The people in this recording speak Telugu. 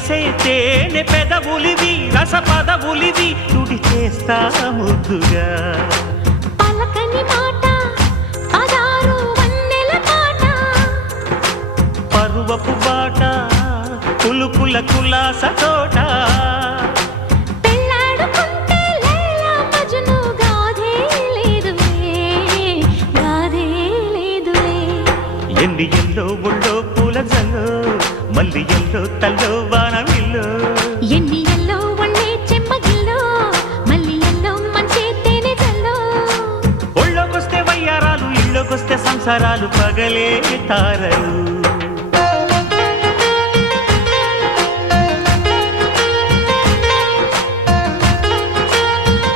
చేసే తేనె పెదవులివి రస పదవులివి తుడి చేస్తా ముద్దుగా పలకని మాట పదారు వన్నెల పాట పరువపు బాట కులుకుల కులాస తోట పెళ్ళాడుకుంటే లైలా మజ్ను గాథే లేదులే ఎండి ఎల్లో ఒళ్ళో పూల జల్లో మల్లి ఎల్లో తల్లో వానవిల్లో ఎన్ని ఎల్లో ఒళ్ళే చెమ్మగిల్లో మల్లి ఎల్లో మంచి తేనె జల్లో ఒళ్ళోకొస్తే వయ్యారాలు ఇళ్ళోకొస్తే సంసారాలు పగలే తారలు